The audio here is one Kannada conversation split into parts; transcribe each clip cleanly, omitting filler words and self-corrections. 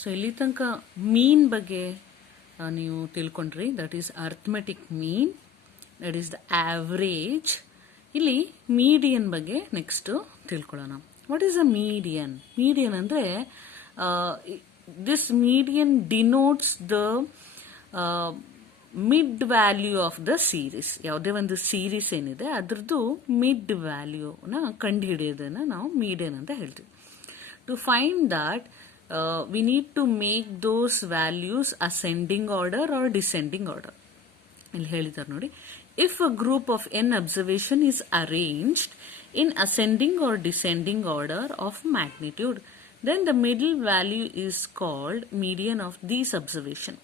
ಸೊ ಇಲ್ಲಿ ತನಕ ಮೀನ್ ಬಗ್ಗೆ ನೀವು ತಿಳ್ಕೊಂಡ್ರಿ. That is arithmetic mean, that is the average. ಇಲ್ಲಿ ಮೀಡಿಯನ್ ಬಗ್ಗೆ ನೆಕ್ಸ್ಟ್ ತಿಳ್ಕೊಳ್ಳೋಣ. What is a median? Median ಅಂದ್ರೆ this median denotes the mid value of the series. ಯಾವುದೇ ಒಂದು ಸೀರೀಸ್ ಏನಿದೆ ಅದರದ್ದು ಮಿಡ್ ವ್ಯಾಲ್ಯೂನ ಕಂಡುಹಿಡಿಯೋದನ್ನ ನಾವು ಮೀಡಿಯನ್ ಅಂತ ಹೇಳ್ತೀವಿ. To find that we need to make those values ascending order or descending order. ಇಲ್ಲಿ ಹೇಳಿದ್ದಾರೆ ನೋಡಿ, if a group of n observation is arranged in ascending or descending order of magnitude, then the middle value is called median of these observation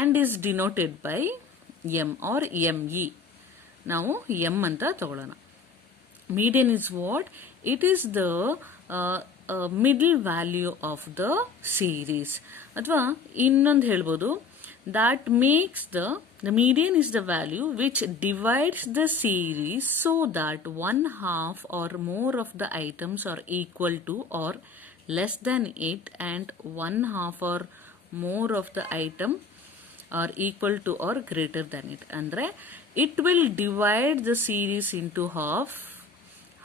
and is denoted by m or me. ನಾವು m ಅಂತ ತಗೊಳ್ಳೋಣ. Median is what? It is the middle value of the series. ಅಥವಾ ಇನ್ನೊಂದು ಹೇಳ್ಬೋದು, that makes the median is the value which divides the series so that 1/2 or more of the items are equal to or less than it and 1/2 or more of the item are equal to or greater than it. ಅಂದ್ರೆ it will divide the series into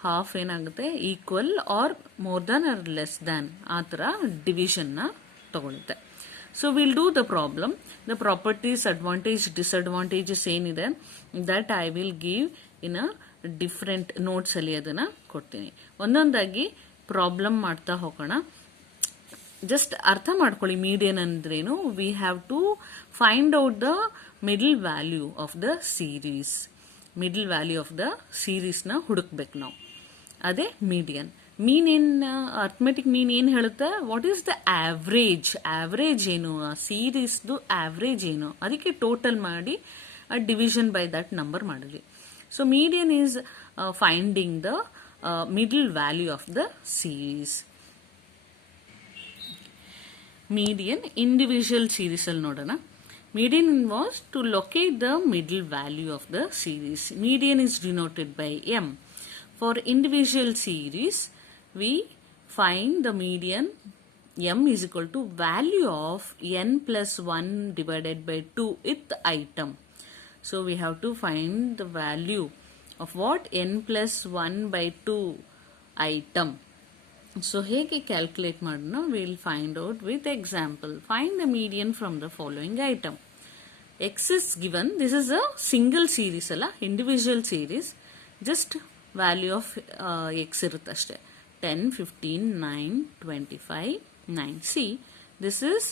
half ಏನಾಗುತ್ತೆ, equal or more than or less than, ಆ ಥರ ಡಿವಿಷನ್ನ ತಗೊಳುತ್ತೆ. So will do the problem. The properties, advantage, disadvantages ಏನಿದೆ that I will give in a different notes ಅಲ್ಲಿ ಅದನ್ನ ಕೊಡ್ತೀನಿ. ಒಂದೊಂದಾಗಿ ಪ್ರಾಬ್ಲಮ್ ಮಾಡ್ತಾ ಹೋಗೋಣ. ಜಸ್ಟ್ ಅರ್ಥ ಮಾಡ್ಕೊಳ್ಳಿ ಮೀಡಿಯನ್ ಅಂದ್ರೇನು. We have to find out the middle value of the series. Middle value of the ಸೀರೀಸ್ನ ಹುಡುಕ್ಬೇಕು ನಾವು. ಅದೇ ಮೀಡಿಯನ್. ಮೀನ್ ಏನ್, ಅರ್ಥಮೆಟಿಕ್ ಮೀನ್ ಏನ್ ಹೇಳುತ್ತೆ? What is the average? Average ಏನು, ಆ ಸೀರೀಸ್ದು ಆವ್ರೇಜ್ ಏನು, ಅದಕ್ಕೆ ಟೋಟಲ್ ಮಾಡಿ ಡಿವಿಷನ್ ಬೈ ದಟ್ ನಂಬರ್ ಮಾಡಿದ್ವಿ. So median is finding the middle value of the series. Median individual series ಅಲ್ಲಿ ನೋಡೋಣ. Median was to locate the middle value of the series. Median is denoted by m. For individual series, we find the median m is equal to value of n plus 1 divided by 2 with item. So we have to find the value of what? n plus 1 by 2 item. So ಹೇಗೆ ಕ್ಯಾಲ್ಕುಲೇಟ್ ಮಾಡೋಣ? Will find out with example. Find the median from the following item. X is given. This is a single series ಅಲ್ಲ, individual series. Just value of x ಇರುತ್ತೆ ಅಷ್ಟೇ. 10, 15, 9, 25, 9. See, this is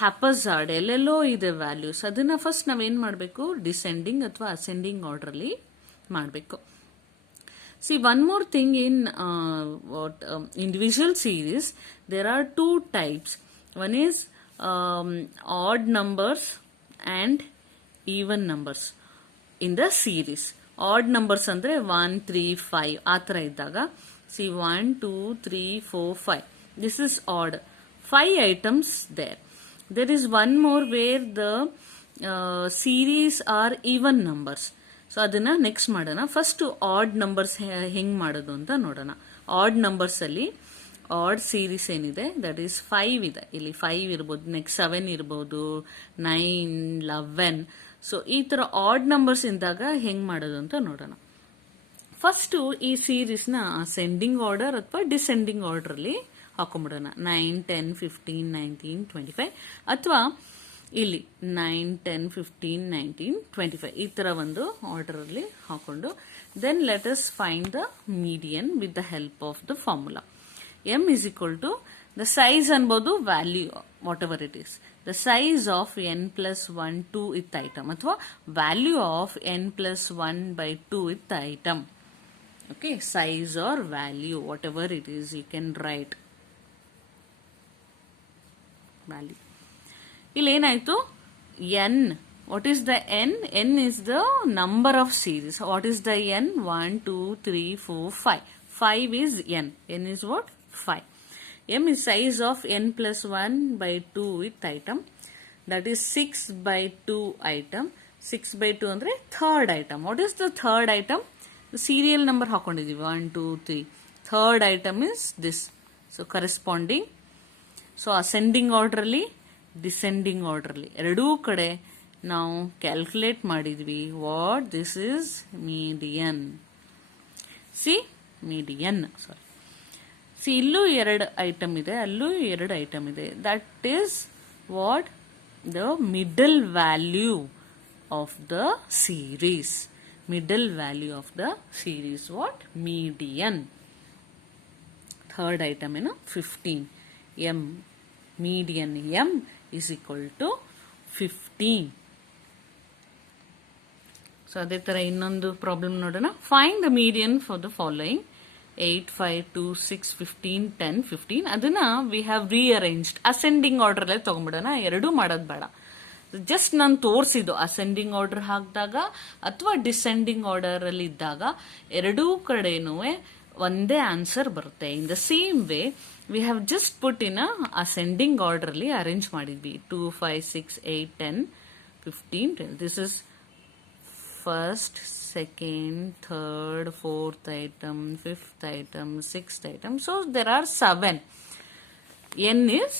haphazard. ಎಲ್ಲೆಲ್ಲೋ ಇದೆ ವ್ಯಾಲ್ಯೂಸ್. ಅದನ್ನ ಫಸ್ಟ್ ನಾವೇನ್ ಮಾಡಬೇಕು? ಡಿಸೆಂಡಿಂಗ್ ಅಥವಾ ಅಸೆಂಡಿಂಗ್ ಆರ್ಡರ್ ಅಲ್ಲಿ ಮಾಡಬೇಕು. See, one more thing in individual series, there are two types. One is odd numbers and even numbers in the series. Odd numbers ಅಂದ್ರೆ 1, 3, 5 ಆ ಥರ ಇದ್ದಾಗ, see 1, 2, 3, 4, 5. This is odd. 5 items there. There is one more where the series are even numbers. So ಅದನ್ನ ನೆಕ್ಸ್ಟ್ ಮಾಡೋಣ. ಫಸ್ಟ್ ಆಡ್ ನಂಬರ್ಸ್ ಹೆಂಗ್ ಮಾಡೋದು ಅಂತ ನೋಡೋಣ. ಆಡ್ ನಂಬರ್ಸ್ ಅಲ್ಲಿ ಆಡ್ ಸೀರೀಸ್ ಏನಿದೆ ದಟ್ ಈಸ್ 5 ಇದೆ. ಇಲ್ಲಿ 5 ಇರ್ಬೋದು, ನೆಕ್ಸ್ಟ್ 7 ಇರ್ಬೋದು, 9, 11. ಸೊ ಈ ತರ ಆಡ್ ನಂಬರ್ಸ್ ಇದ್ದಾಗ ಹೆಂಗ್ ಮಾಡೋದು ಅಂತ ನೋಡೋಣ. ಫಸ್ಟ್ ಈ ಸೀರೀಸ್ ನ ಅಸೆಂಡಿಂಗ್ ಆರ್ಡರ್ ಅಥವಾ ಡಿಸೆಂಡಿಂಗ್ ಆರ್ಡರ್ ಅಲ್ಲಿ ಹಾಕೊಂಡ್ಬಿಡೋಣ. 9, 10, 15, 19, 25 ಅಥವಾ ಇಲ್ಲಿ 9, 10, 15, 19, 25 ಈ ತರ ಒಂದು ಆರ್ಡರ್ ಅಲ್ಲಿ ಹಾಕೊಂಡು then let us find the median with the help of the formula. m is equal to the size ಅನ್ಬೋದು, value whatever it is, the size of n plus 1, 2 with item ಅಥವಾ value of n plus 1 by 2 with item. Okay, size or value, whatever it is, you can write value. ಇಲ್ಲಿ ಏನಾಯ್ತು? n. What is the n? n is the number of series. What is the n? 1, 2, 3, 4, 5. 5 is n. n is what? 5. m is size of n plus 1 by 2 with item. That is 6 by 2 item. 6 by 2 ಅಂದ್ರೆ third item. What is the third item? The serial number ಹಾಕೊಂಡಿದೀವಿ 1, 2, 3. Third item is this. So corresponding so ascending ಆರ್ಡ್ರಲ್ಲಿ ಡಿಸೆಂಡಿಂಗ್ ಆರ್ಡ್ರಲ್ಲಿ ಎರಡೂ ಕಡೆ ನಾವು ಕ್ಯಾಲ್ಕುಲೇಟ್ ಮಾಡಿದ್ವಿ what this is median. Median see ಇಲ್ಲೂ ಎರಡು ಐಟಮ್ ಇದೆ, ಅಲ್ಲೂ ಎರಡು ಐಟಮ್ ಇದೆ. That is what the middle value of the series. Middle value of the series what median. Third item ಏನು 15 m. Median m is equal to 15. So ಅದೇ ತರ ಇನ್ನೊಂದು ಪ್ರಾಬ್ಲಮ್ ನೋಡೋಣ. Find the median for the following 8, 5, 2, 6, 15, 10, 15. ಅದನ್ನ ವಿ ಹ್ಯಾವ್ ರೀಅರೇಂಜ್ಡ್ ಅಸೆಂಡಿಂಗ್ ಆರ್ಡರ್ ಅಲ್ಲಿ ತಗೊಂಡ್ಬಿಡೋಣ. ಎರಡೂ ಮಾಡೋದು ಬೇಡ, ಜಸ್ಟ್ ನಾನು ತೋರಿಸಿದ್ದು ಅಸೆಂಡಿಂಗ್ ಆರ್ಡರ್ ಹಾಕಿದಾಗ ಅಥವಾ ಡಿಸೆಂಡಿಂಗ್ ಆರ್ಡರ್ ಅಲ್ಲಿ ಇದ್ದಾಗ ಎರಡೂ ಕಡೆನೂ ಒಂದೇ ಆನ್ಸರ್ ಬರುತ್ತೆ. In the same way we have just put in ascending order ಅಲ್ಲಿ ಅರೇಂಜ್ ಮಾಡಿದ್ವಿ 2, 5, 6, 8, 10, 15, 12. This is first, second, third, fourth item, fifth item, sixth item. So there are 7. N is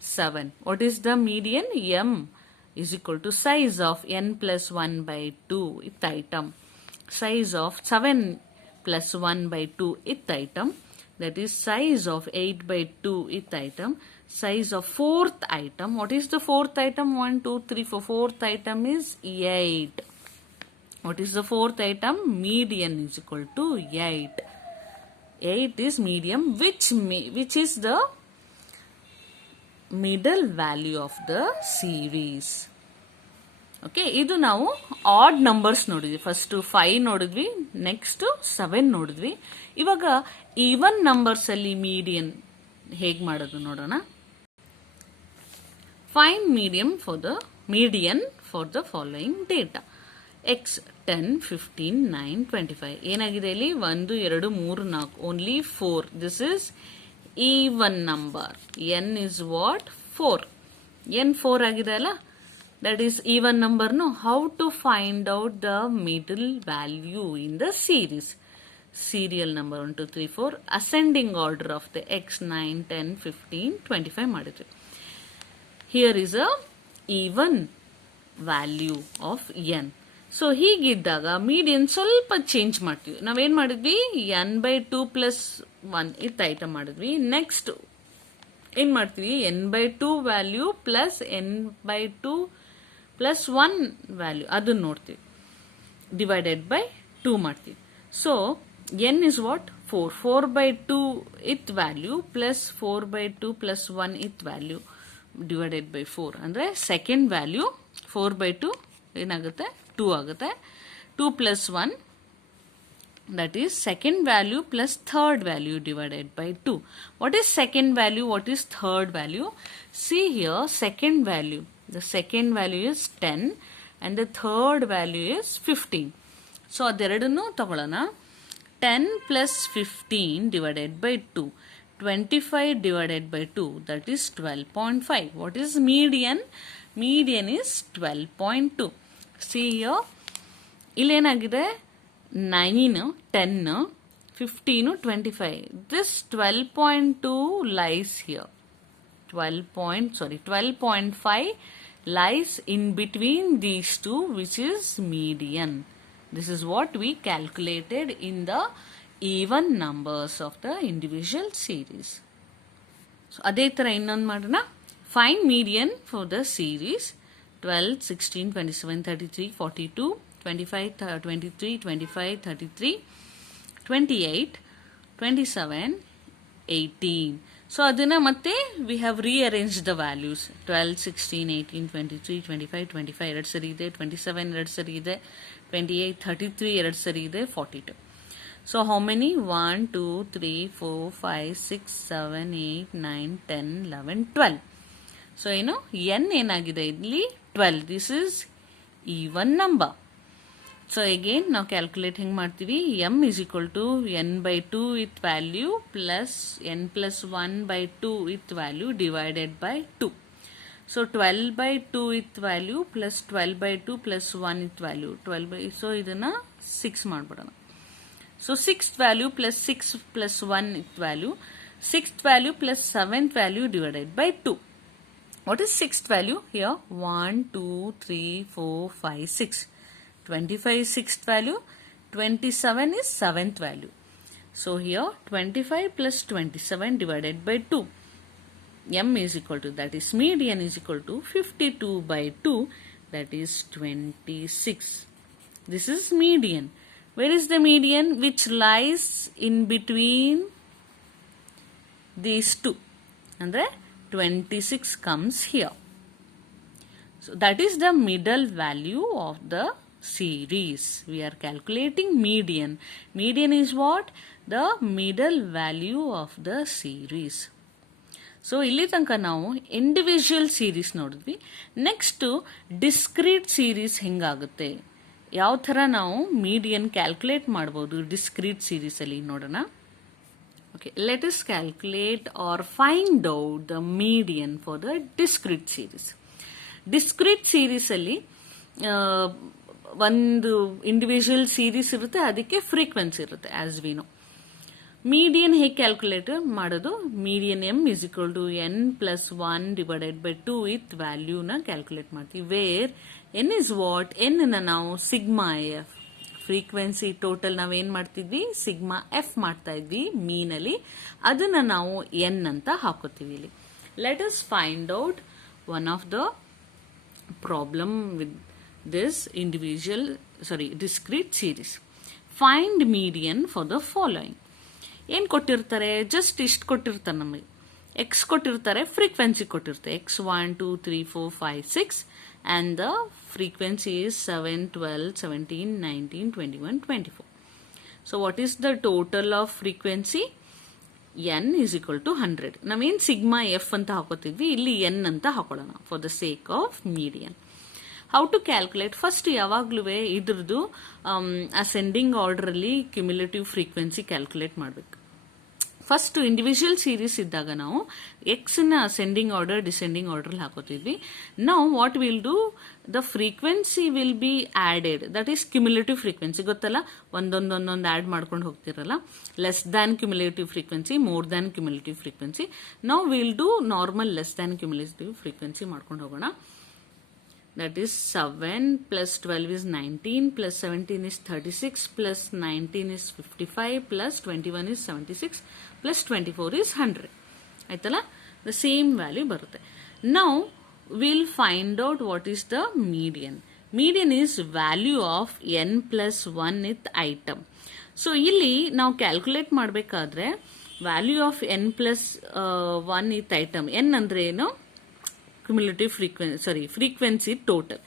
7. What is the median? M is equal to size of n plus 1 by 2 ith item. Size of 7 plus 1 by 2 ith item. That is size of 8 by 2 ith item. Size of fourth item. What is the fourth item? 1, 2, 3, 4. Fourth item is 8. What is the fourth item? Median is equal to 8. 8 is medium, which is the middle value of the series. Okay, ಇದು ನಾವು ಆಡ್ ನಂಬರ್ಸ್ ನೋಡಿದ್ವಿ. ಫಸ್ಟ್ 5 ನೋಡಿದ್ವಿ, ನೆಕ್ಸ್ಟ್ 7 ನೋಡಿದ್ವಿ. ಇವಾಗ ಈವನ್ ನಂಬರ್ಸ್ ಅಲ್ಲಿ ಮೀಡಿಯನ್ ಹೇಗೆ ಮಾಡೋದು ನೋಡೋಣ. Find median for the following data. x 10, 15, 9, 25. ಏನಾಗಿದೆ ಇಲ್ಲಿ 1, 2, 3, 4. Only 4. This is even number. n is what? 4. n 4 ಆಗಿದೆ ಅಲ್ಲ, that is even number. How to find out the middle value in the series. Serial number 1, 2, 3, 4 ascending order of the x 9, 10, 15, 25 ಮಾಡಿದ್ವಿ. Here is a even value of n. So ಹೀಗಿದ್ದಾಗ ಮೀಡಿಯನ್ ಸ್ವಲ್ಪ ಚೇಂಜ್ ಮಾಡ್ತೀವಿ. ನಾವೇನ್ ಮಾಡಿದ್ವಿ, n by 2 plus 1 ಇತ್ ಐಟಮ್ ಮಾಡಿದ್ವಿ. ನೆಕ್ಸ್ಟ್ ಏನ್ ಮಾಡ್ತೀವಿ, n by 2 value plus n by 2 plus 1 value ಅದನ್ನ ನೋಡ್ತೀವಿ. ಡಿವೈಡೆಡ್ ಬೈ 2 ಮಾಡ್ತೀವಿ. So n is what? 4. 4 by 2 ಇತ್ ವ್ಯಾಲ್ಯೂ ಪ್ಲಸ್ 4 by 2 plus 1 ಇತ್ ವ್ಯಾಲ್ಯೂ ಡಿವೈಡೆಡ್ ಬೈ 4. ಅಂದ್ರೆ ಸೆಕೆಂಡ್ ವ್ಯಾಲ್ಯೂ 4 by 2 ಏನಾಗುತ್ತೆ, 2 ಆಗುತ್ತೆ. 2 plus 1, that is second value plus third value divided by 2. What is second value? What is third value? See here, second value. The second value is 10 and the third value is 15. So ಅದೆರಡನ್ನು ತಗೊಳ್ಳೋಣ. 10 plus 15 divided by 2. 25 divided by 2, that is 12.5. What is median? Median is 12.2. See here, ಇಲ್ಲೇನಾಗಿದೆ 9, 10, 15, 25. This 12.2 lies here. 12.5 lies in between these two, which is median. This is what we calculated in the even numbers of the individual series. So ಅದೇ ತರ ಇನ್ನೊಂದು ಮಾಡೋಣ. Find median for the series 12, 16, 27, 33, 42, 25, 23, 25, 33, 28, 27, 18. So ಅದನ್ನ ಮತ್ತೆ we have rearranged the values. 12, 16, 18, 23, 25, 25 ಎರಡು ಸರಿ ಇದೆ, 27 ಎರಡು ಸರಿ ಇದೆ, 28, 33 ಎರಡು ಸರಿ ಇದೆ, 42. So how many? 1, 2, 3, 4, 5, 6, 7, 8, 9, 10, 11, 12. So ಏನು n ಏನಾಗಿದೆ ಇಲ್ಲಿ 12. This is even number. So again ನಾವು ಕ್ಯಾಲ್ಕುಲೇಟ್ ಹೆಂಗ್ ಮಾಡ್ತೀವಿ, m is equal to n by 2 with value plus n plus 1 by 2 with value divided by 2. So 12 by 2 with value plus 12 by 2 plus 1 with value 12 by, so ಇದನ್ನ 6 ಮಾಡ್ಬಿಡೋಣ. So 6th value plus 6 plus 1 with value 6th value plus 7th value divided by 2. What is 6th value? Here 1, 2, 3, 4, 5, 6. 25 is 6th value. 27 is 7th value. So here 25 plus 27 divided by 2. M is equal to, that is median is equal to 52 by 2, that is 26. This is median. Where is the median? Which lies in between these two. And 26 comes here. So that is the middle value of the series. We are calculating median. Median is what? The middle value of the series. So ಇಲ್ಲಿ ತನಕ ನಾವು ಇಂಡಿವಿಜುವಲ್ ಸೀರೀಸ್ ನೋಡಿದ್ವಿ. ನೆಕ್ಸ್ಟ್ ಡಿಸ್ಕ್ರೀಟ್ ಸೀರೀಸ್ ಹೆಂಗಾಗುತ್ತೆ, ಯಾವ ಥರ ನಾವು ಮೀಡಿಯನ್ ಕ್ಯಾಲ್ಕುಲೇಟ್ ಮಾಡ್ಬೋದು ಡಿಸ್ಕ್ರೀಟ್ ಸೀರೀಸಲ್ಲಿ ನೋಡೋಣ. Okay, let us calculate or find out the median for the discrete series. Discrete ಸೀರೀಸಲ್ಲಿ ಒಂದು ಇಂಡಿವಿಜುವಲ್ ಸೀರೀಸ್ ಇರುತ್ತೆ, ಅದಕ್ಕೆ ಫ್ರೀಕ್ವೆನ್ಸಿ ಇರುತ್ತೆ ಆಸ್ ವಿ ನೋ. ಮೀಡಿಯನ್ ಹೇಗೆ ಕ್ಯಾಲ್ಕುಲೇಟ್ ಮಾಡೋದು? Median M is equal to N plus 1 divided by 2 with ವ್ಯಾಲ್ಯೂನ ಕ್ಯಾಲ್ಕುಲೇಟ್ ಮಾಡ್ತೀವಿ. Where N is what? N ನಾವು ಸಿಗ್ಮಾ ಎಫ್, ಫ್ರೀಕ್ವೆನ್ಸಿ ಟೋಟಲ್ ನಾವೇನ್ ಮಾಡ್ತಿದ್ವಿ, ಸಿಗ್ಮಾ ಎಫ್ ಮಾಡ್ತಾ ಇದ್ವಿ ಮೀನಲ್ಲಿ, ಅದನ್ನ ನಾವು ಎನ್ ಅಂತ ಹಾಕೋತೀವಿ ಇಲ್ಲಿ. Let us find out one of the problem with this discrete series. Find median for the following. ಏನು ಕೊಟ್ಟಿರ್ತಾರೆ? ಜಸ್ಟ್ ಇಷ್ಟು ಕೊಟ್ಟಿರ್ತಾರೆ ನಮಗೆ. ಎಕ್ಸ್ ಕೊಟ್ಟಿರ್ತಾರೆ, ಫ್ರೀಕ್ವೆನ್ಸಿ ಕೊಟ್ಟಿರ್ತಾರೆ. X 1, 2, 3, 4, 5, 6 and the frequency is 7, 12, 17, 19, 21, 24. So what is the total of frequency? N is equal to 100. ನಾವೇನು ಸಿಗ್ಮಾ ಎಫ್ ಅಂತ ಹಾಕೋತಿದ್ವಿ, ಇಲ್ಲಿ ಎನ್ ಅಂತ ಹಾಕೊಳ್ಳೋಣ for the sake of median. How to calculate? First ಯಾವಾಗ್ಲೂ ಇದ್ರದ್ದು ಅಸೆಂಡಿಂಗ್ ಆರ್ಡರಲ್ಲಿ ಕ್ಯುಮ್ಯುಲೇಟಿವ್ ಫ್ರೀಕ್ವೆನ್ಸಿ ಕ್ಯಾಲ್ಕುಲೇಟ್ ಮಾಡಬೇಕು. ಫಸ್ಟ್ ಇಂಡಿವಿಜುವಲ್ ಸೀರೀಸ್ ಇದ್ದಾಗ ನಾವು ಎಕ್ಸ್ನ ಅಸೆಂಡಿಂಗ್ ಆರ್ಡರ್ ಡಿಸೆಂಡಿಂಗ್ ಆರ್ಡರ್ ಹಾಕೋತಿದ್ವಿ. ನಾವು what will do, the frequency will be added, that is cumulative frequency. ಗೊತ್ತಲ್ಲ, ಒಂದೊಂದೊಂದೊಂದು ಆಡ್ ಮಾಡ್ಕೊಂಡು ಹೋಗ್ತಿರಲ್ಲ. Less than cumulative frequency, more than cumulative frequency. ನಾವು will do normal less than cumulative frequency ಮಾಡ್ಕೊಂಡು ಹೋಗೋಣ. That is 7 plus 12 is 19 plus 17 is 36 plus 19 is 55 plus 21 is 76 plus 24 is 100. ಆಯ್ತಲ್ಲ, the same value ಬರುತ್ತೆ. Now we'll find out what is the median. Median is value of n plus 1 with item. So ಇಲ್ಲಿ ನಾವು ಕ್ಯಾಲ್ಕುಲೇಟ್ ಮಾಡಬೇಕಾದ್ರೆ value of n plus 1 with item. n ಅಂದ್ರೆ ಏನು? Cumulative frequency total.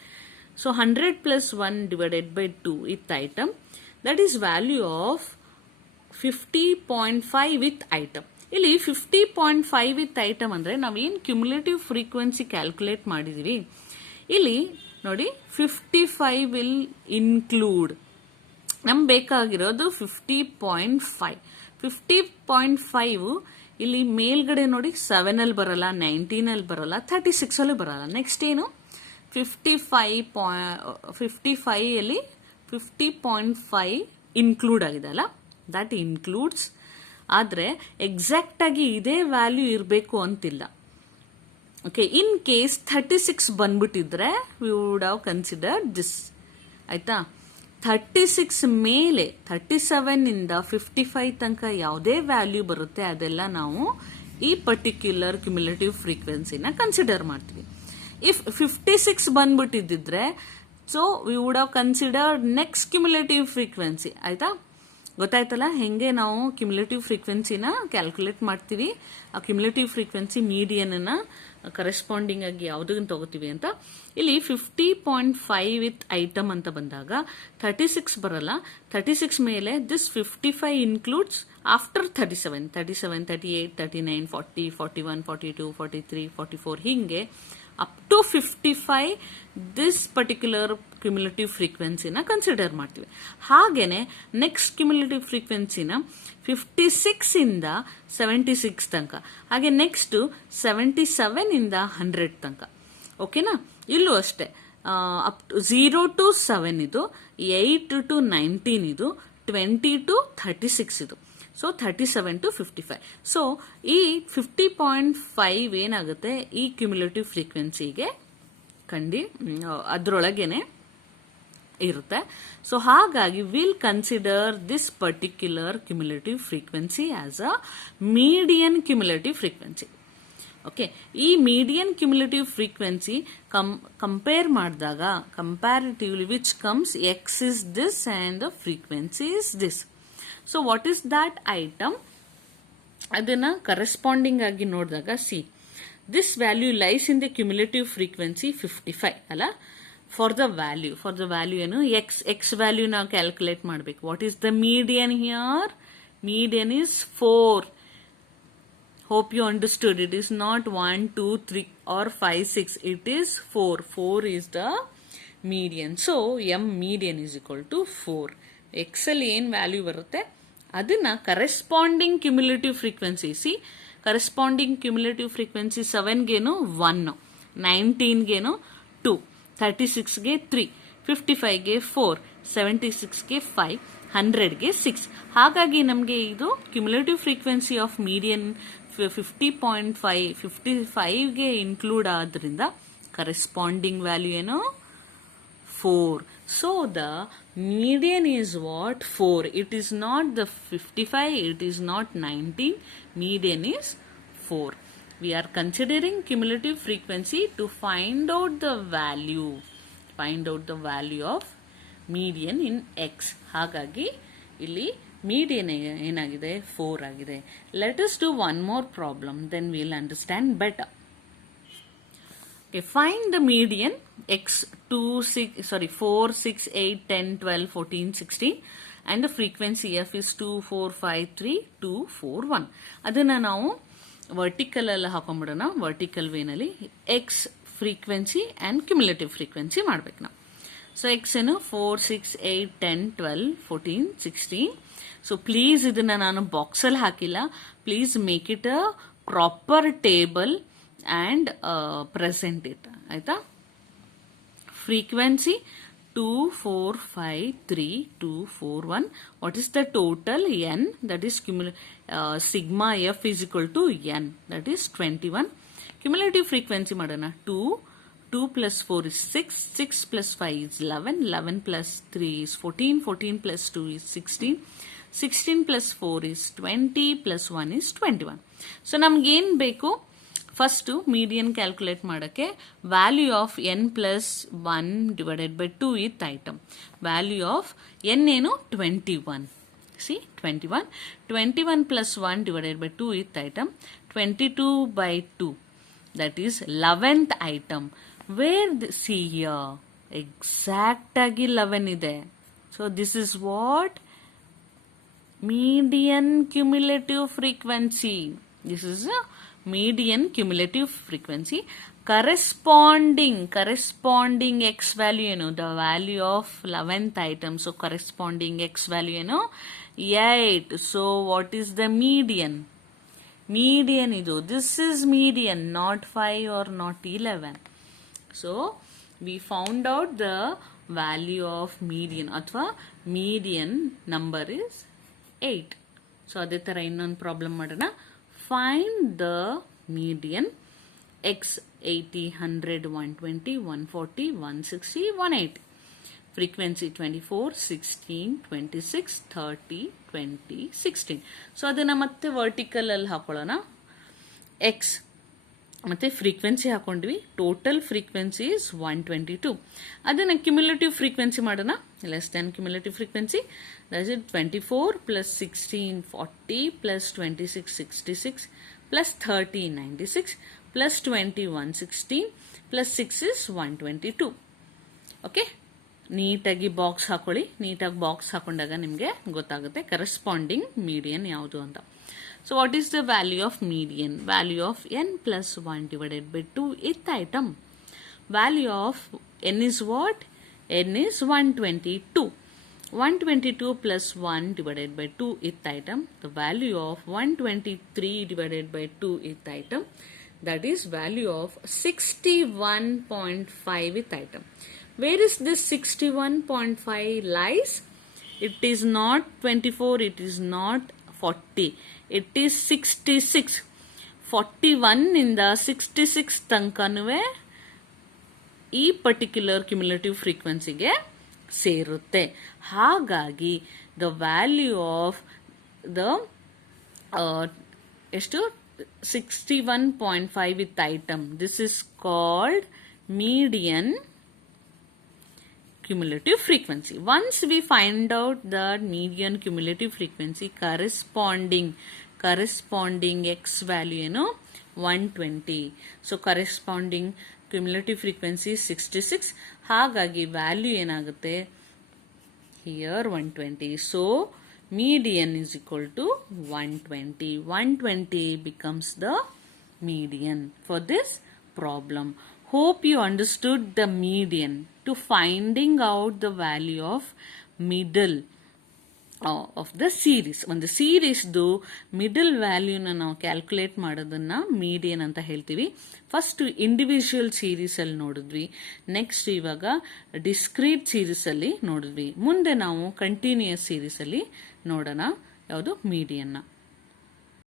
So 100 plus 1 divided by 2 with item, that is value of 50.5 with item. ಇಲ್ಲಿ 50.5 with item ಅಂದ್ರೆ ನಾವೇನು ಕ್ಯುಮ್ಯುಲೇಟಿವ್ ಫ್ರೀಕ್ವೆನ್ಸಿ ಕ್ಯಾಲ್ಕುಲೇಟ್ ಮಾಡಿದೀವಿ, ಇಲ್ಲಿ ನೋಡಿ 55 ವಿಲ್ ಇನ್ಕ್ಲೂಡ್. ನಮ್ಗೆ ಬೇಕಾಗಿರೋದು 50.5. 50.5 ಇಲ್ಲಿ ಮೇಲ್ಗಡೆ ನೋಡಿ 7 ಅಲ್ಲಿ ಬರಲ್ಲ, 19 ಅಲ್ಲಿ ಬರಲ್ಲ, 36 ಅಲ್ಲಿ ಬರಲ್ಲ. ನೆಕ್ಸ್ಟ್ ಏನು? 55 ಅಲ್ಲಿ 50.5 ಇನ್ಕ್ಲೂಡ್ ಆಗಿದೆ ಅಲ್ಲ, ದಟ್ ಇನ್ಕ್ಲೂಡ್ಸ್. ಆದ್ರೆ ಎಕ್ಸಾಕ್ಟ್ ಆಗಿ ಇದೇ ವ್ಯಾಲ್ಯೂ ಇರಬೇಕು ಅಂತಿಲ್ಲ. ಓಕೆ, ಇನ್ ಕೇಸ್ 36 ಬಂದ್ಬಿಟ್ಟಿದ್ರೆ we would have considered this. ಆಯ್ತಾ? 36 ಮೇಲೆ 37 ಇಂದ 55 ತನಕ ಯಾವುದೇ ವ್ಯಾಲ್ಯೂ ಬರುತ್ತೆ ಅದೆಲ್ಲ ನಾವು ಈ ಪರ್ಟಿಕ್ಯುಲರ್ ಕ್ಯುಮ್ಯುಲೇಟಿವ್ ಫ್ರೀಕ್ವೆನ್ಸಿನ ಕನ್ಸಿಡರ್ ಮಾಡ್ತೀವಿ. ಇಫ್ 56 ಬಂದ್ಬಿಟ್ಟಿದ್ರೆ so we would have considered next cumulative frequency. ಆಯ್ತಾ? ಗೊತ್ತಾಯ್ತಲ್ಲ ಹೆಂಗೆ ನಾವು ಕ್ಯುಮ್ಯುಲೇಟಿವ್ ಫ್ರೀಕ್ವೆನ್ಸಿನ ಕ್ಯಾಲ್ಕುಲೇಟ್ ಮಾಡ್ತೀವಿ, ಆ ಕ್ಯುಮ್ಯುಲೇಟಿವ್ ಫ್ರೀಕ್ವೆನ್ಸಿ ಮೀಡಿಯನ್ನ ಕರೆಸ್ಪಾಂಡಿಂಗ್ ಆಗಿ ಯಾವುದನ್ನು ತಗೋತೀವಿ ಅಂತ. ಇಲ್ಲಿ 50.5 ವಿತ್ ಐಟಮ್ ಅಂತ ಬಂದಾಗ 36 ಬರಲ್ಲ. 36 ಮೇಲೆ ದಿಸ್ 55 ಇನ್ಕ್ಲೂಡ್ಸ್ ಆಫ್ಟರ್ 37, 38, 39, 40, 41, 42, 43, 44 ಹಿಂಗೆ up to 55 this particular cumulative ಫ್ರೀಕ್ವೆನ್ಸಿನ ಕನ್ಸಿಡರ್ ಮಾಡ್ತೀವಿ. ಹಾಗೇನೆ ನೆಕ್ಸ್ಟ್ ಕ್ಯುಮ್ಯುಲೇಟಿವ್ ಫ್ರೀಕ್ವೆನ್ಸಿನ 56 ಇಂದ 76 ತನಕ, ಹಾಗೆ ನೆಕ್ಸ್ಟ್ 77 ಇಂದ 100 ತನಕ. ಓಕೆನಾ? ಇಲ್ಲೂ ಅಷ್ಟೇ ಅಪ್ ಟು 0 to 7 ಇದು, 8 to 19 ಇದು, 20 to 36 ಇದು. So 37 to 55. ಸೊ ಈ 50.5 ಏನಾಗುತ್ತೆ ಈ ಕ್ಯುಮ್ಯುಲೇಟಿವ್ ಫ್ರೀಕ್ವೆನ್ಸಿಗೆ ಅದರೊಳಗೇನೆ ಇರುತ್ತೆ. ಸೊ ಹಾಗಾಗಿ will consider this particular cumulative frequency as a median cumulative frequency. Okay, ಈ ಮೀಡಿಯನ್ ಕ್ಯುಮ್ಯುಲೇಟಿವ್ ಫ್ರೀಕ್ವೆನ್ಸಿ ಕಂಪೇರ್ ಮಾಡಿದಾಗ comparatively which comes X is this and the frequency is this. So what is that item? ಅದನ್ನ ಕರೆಸ್ಪಾಂಡಿಂಗ್ ಆಗಿ ನೋಡಿದಾಗ see this value lies in the cumulative frequency 55 ಅಲ್ಲ. ಫಾರ್ ದ ವ್ಯಾಲ್ಯೂ ಏನು ಎಕ್ಸ್ ವ್ಯಾಲ್ಯೂ ನಾವು ಕ್ಯಾಲ್ಕುಲೇಟ್ ಮಾಡಬೇಕು. What is the median here? Median is 4. Hope you understood. It is not 1, 2, 3 or 5, 6. It is 4. 4 is the median. So, M median is equal to 4. X ಅಲ್ಲಿ ಏನು ವ್ಯಾಲ್ಯೂ ಬರುತ್ತೆ ಅದನ್ನ corresponding cumulative frequency. See corresponding cumulative frequency 7ಗೇನು 1, 19ಗೇನು 2, 36ಗೆ 3, 55ಗೆ 4, 76ಗೆ 5, 100ಗೆ 6. ಹಾಗಾಗಿ ನಮಗೆ ಇದು ಕ್ಯುಮ್ಯುಲೇಟಿವ್ ಫ್ರೀಕ್ವೆನ್ಸಿ ಆಫ್ ಮೀಡಿಯನ್ 50.5 55ಗೆ ಇನ್ಕ್ಲೂಡ್ ಆದ್ರಿಂದ ಕರೆಸ್ಪಾಂಡಿಂಗ್ ವ್ಯಾಲ್ಯೂ ಏನು 4. So the median is what 4. It is not the 55, it is not 19. Median is 4. We are considering cumulative frequency to find out the value of median in x. ಹಾಗಾಗಿ ಇಲ್ಲಿ ಮೀಡಿಯನ್ ಏನಾಗಿದೆ 4 ಆಗಿದೆ. Let us do one more problem, then we'll understand better. Okay, find the median x 4, 6, 8, 10, 12, 14, 16 and the frequency f is 2, 4, 5, 3, 2, 4, 1. ಅದನ್ನ ನಾವು ವರ್ಟಿಕಲ್ ಅಲ್ಲಿ ಹಾಕೊಂಡ್ಬಿಡೋಣ. ವರ್ಟಿಕಲ್ ವೇನಲ್ಲಿ X frequency and cumulative frequency ಮಾಡ್ಬೇಕು ನಾವು. ಸೊ ಎಕ್ಸ್ ಏನು 4, 6, 8, 10, 12, 14, 16. ಸೊ ಪ್ಲೀಸ್ ಇದನ್ನ ನಾನು ಬಾಕ್ಸಲ್ಲಿ ಹಾಕಿಲ್ಲ. Please make it a proper table and present it. ಆಯ್ತಾ? Frequency 2, 4, 5, 3, 2, 4, 1. What is the total? N. That is sigma f is equal to N. That is 21. Cumulative frequency madana 2 plus 4 is 6, 6 plus 5 is 11, 11 plus 3 is 14, 14 plus 2 is 16, 16 plus 4 is 20, plus 1 is 21. So ನಮ್ಗೆ ಏನ್ ಬೇಕು? ಫಸ್ಟ್ ಮೀಡಿಯನ್ ಕ್ಯಾಲ್ಕುಲೇಟ್ ಮಾಡೋಕ್ಕೆ value of N plus 1 divided by 2 ಇತ್ ಐಟಮ್. ವ್ಯಾಲ್ಯೂ ಆಫ್ ಎನ್ ಏನು 21. ಸಿ 21 ಪ್ಲಸ್ 1 ಡಿವೈಡೆಡ್ ಬೈ 2 ಇತ್ item. 22 by 2 that is 11th item. Where see here exact ಆಗಿ 11 ಇದೆ. So this is what median cumulative frequency. This is a median cumulative frequency. Corresponding x value ಏನು the value of 11th item. So corresponding x value ಏನು 8. So what is the median? Median ಇದು. This is median, not 5 or not 11. So we found out the value of median ಅಥವಾ median number is 8. So ಅದೇ ತರ ಇನ್ನೊಂದು ಪ್ರಾಬ್ಲಮ್ ಮಾಡೋಣ. Find the median x 80, 100, 120, 140, 160, 180. Frequency 24, 16, 26, 30, 20, 16. So ಅದನ್ನ ಮತ್ತೆ ವರ್ಟಿಕಲ್ ಅಲ್ಲಿ ಹಾಕೊಳ್ಳೋಣ. ಎಕ್ಸ್ ಮತ್ತೆ ಫ್ರೀಕ್ವೆನ್ಸಿ ಹಾಕೊಂಡ್ವಿ. Total frequency is 122. ಅದನ್ನ ಕ್ಯುಮ್ಯುಲೇಟಿವ್ ಫ್ರೀಕ್ವೆನ್ಸಿ ಮಾಡೋಣ. Less than cumulative frequency that is 24 plus 16 40 plus 26 66 plus 30 96 plus 21 16 plus 6 is 122. Okay, ನೀಟಾಗಿ ಬಾಕ್ಸ್ ಹಾಕೊಳ್ಳಿ. ನೀಟಾಗಿ ಬಾಕ್ಸ್ ಹಾಕೊಂಡಾಗ ನಿಮಗೆ ಗೊತ್ತಾಗುತ್ತೆ ಕರೆಸ್ಪಾಂಡಿಂಗ್ ಮೀಡಿಯನ್ ಯಾವುದು ಅಂತ. So what is the value of median? Value of n plus 1 divided by 2 ith item. Value of n is what? N is 122. 122 plus 1 divided by 2 ith item. The value of 123 divided by 2 ith item. That is value of 61.5 ith item. Where is this 61.5 lies? It is not 24. It is not 40. It is 66. 41 ಇಂದ 66 ತನಕನೂ ಈ ಪರ್ಟಿಕ್ಯುಲರ್ ಕ್ಯುಮ್ಯುಲೇಟಿವ್ ಫ್ರೀಕ್ವೆನ್ಸಿಗೆ ಸೇರುತ್ತೆ. ಹಾಗಾಗಿ ದ ವ್ಯಾಲ್ಯೂ ಆಫ್ ದ ಎಷ್ಟು 61.5 with item. This is called median cumulative frequency. Once we find out the median cumulative frequency corresponding x value 120. So corresponding cumulative frequency is 66. ಹಾಗಾಗಿ ವ್ಯಾಲ್ಯೂ ಏನಾಗುತ್ತೆ here 120. So median is equal to 120. 120 becomes the median for this problem. Hope you understood the median to finding out the value of middle of the series. ಒಂದು ಸೀರೀಸ್ದು ಮಿಡಲ್ ವ್ಯಾಲ್ಯೂನ ನಾವು ಕ್ಯಾಲ್ಕುಲೇಟ್ ಮಾಡೋದನ್ನ ಮೀಡಿಯನ್ ಅಂತ ಹೇಳ್ತೀವಿ. ಫಸ್ಟ್ ಇಂಡಿವಿಜುವಲ್ ಸೀರೀಸ್ ಅಲ್ಲಿ ನೋಡಿದ್ವಿ, ನೆಕ್ಸ್ಟ್ ಇವಾಗ ಡಿಸ್ಕ್ರೀಟ್ ಸೀರೀಸ್ ಅಲ್ಲಿ ನೋಡಿದ್ವಿ, ಮುಂದೆ ನಾವು ಕಂಟಿನ್ಯೂಯಸ್ ಸೀರೀಸ್ ಅಲ್ಲಿ ನೋಡೋಣ ಯಾವುದು ಮೀಡಿಯನ್ನ.